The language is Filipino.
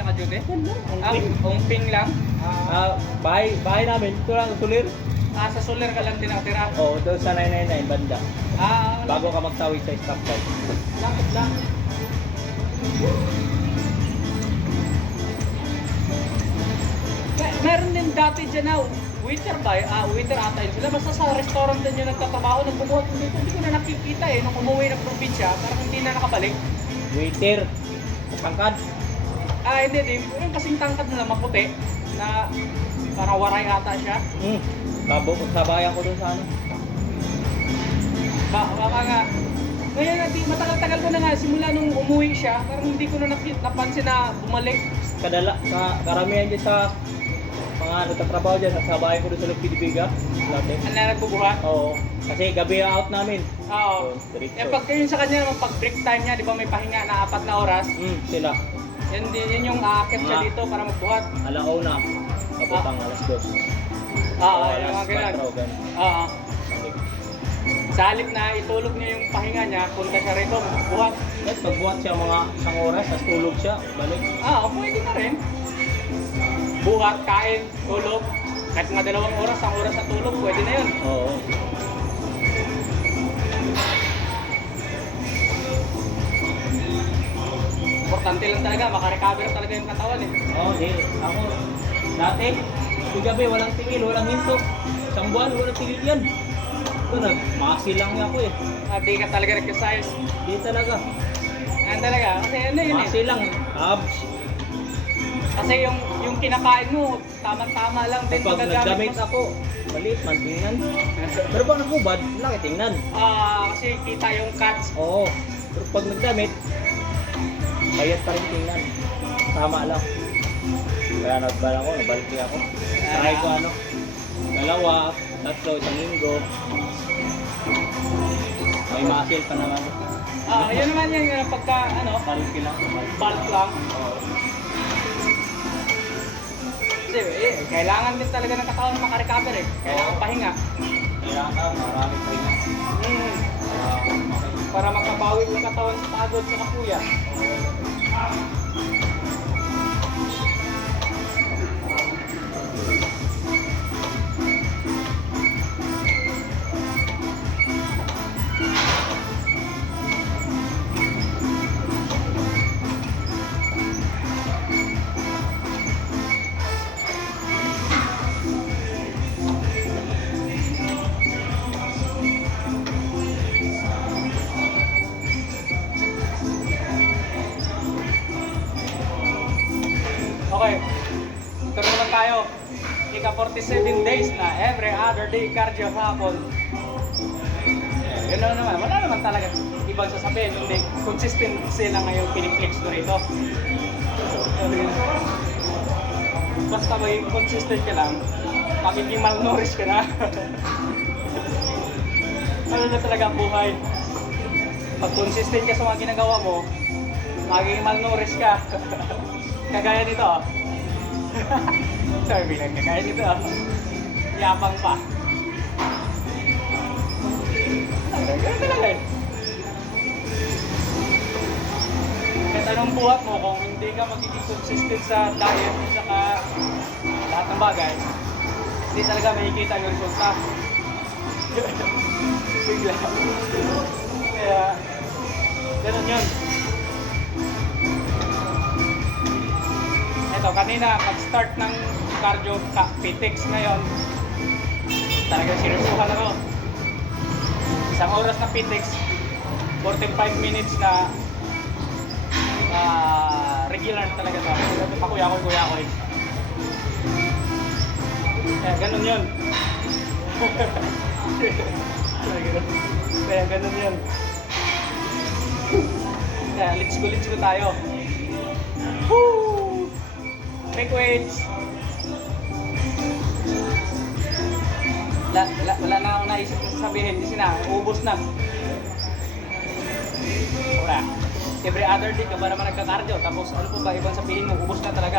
naka-duty? Ah, Ungping. ungping lang? Bahay namin. Ito lang, Sulir. Sa Soler ka lang din nakatira? Oo, doon sa 999 banda. Bago Bago ka magtawid sa stoplight. lapit lang. Meron din dati dyan na waiter ba? Waiter ata yun sila. Basta sa restaurant din yung nagtatrabaho, nagbubuhat dito. Hindi ko na nakikita nung umuwi ng probinsya. Parang hindi na nakabalik. Waiter. Tangkad. Hindi. Yung kasing tangkad na maputi. Na parang waray ata siya. Sabayan ko doon sa ano. Baka nga. Ngayon, matagal-tagal ko na nga. Simula nung umuwi siya, parang hindi ko na napansin na bumalik. Karamihan dyan sa mga nagtatrabaho dyan, sabayan ko doon sa Lagpidibiga. Ano na nagbubuhat? Oo. Kasi gabi ang out namin. Oo. Diretso. Pag yun sa kanya, pag break time niya, di ba may pahinga na 4 na oras? Sila. Yan yung aakit siya dito para magbuhat. Alauna. Kaputang alas 2. Yung mga ganun. Oo. Sa halip na itulog niya yung pahinga niya, punta siya rito, magbuhat. Yes, magbuhat siya mga isang oras, tapos tulog siya, balik. Pwede na rin. Buhat, kain, tulog. Kahit nga 2 oras, 1 oras sa tulog, pwede na yun. Oo. Importante lang talaga, makarecover talaga yung katawan eh. Oo, ako, dati, yung gabi, walang tingil, walang hinto. Isang buwan, walang tingil yan. Masi lang ako eh. Di ka talaga nag-exercise. Di talaga. Yan talaga, kasi ano yun Masi lang, abs. Kasi yung kinakain mo, tamang-tama lang din Pag nagdamit ako, maliit man tingnan. Pero pag nagubad, laki tingnan. Kasi kita yung cuts. Oo. Pero pag nagdamit, bayad pa rin tingnan. Tama lang. Kaya nabalik ako. Try ko 2, 3, isang linggo. May muscle pa naman. Yun naman yung pagka, Palki lang. bulk lang. Kasi kailangan din talaga ng katawan na makarecover eh. Kailangan pahinga. Kailangan marami pahinga. Para makabawi ng katawan sa pagod sa kapuya. Okay, ito naman tayo. Ika 47 days na every other day cardio hapon. Yun naman, wala naman talaga ibang sasabihin, hindi consistency lang ngayon piniplex ko rito. Basta may consistent ka lang, magiging malnourished ka na. Ano na talaga ang buhay. Pag consistent ka sa mga ginagawa mo, magiging malnourished ka. Kagaya nito. Sorry, bilang kagaya nito. Yapang pa. Ganun talaga eh. Kahit anong buhat mo, kung hindi ka magiging consistent sa diet at saka lahat ng bagay, hindi talaga makikita yung resulta. Bigla. Kaya, ganun yun. Ito, kanina mag-start ng cardio PTX ngayon. Talagang sinusuhan ako. 1 oras na PTX, 45 minutes na regular talaga to. Pakuya-kuya-kuya. Ganun yun. Kaya ganun yun. Kaya let's go tayo. Woo! Make weights. Wala na akong naisip na sabihin. Kasi na, ubos na. Wala. Every other day ka ba naman nagka-cardio? Tapos ano po ba ibang sabihin mo? Ubos na talaga.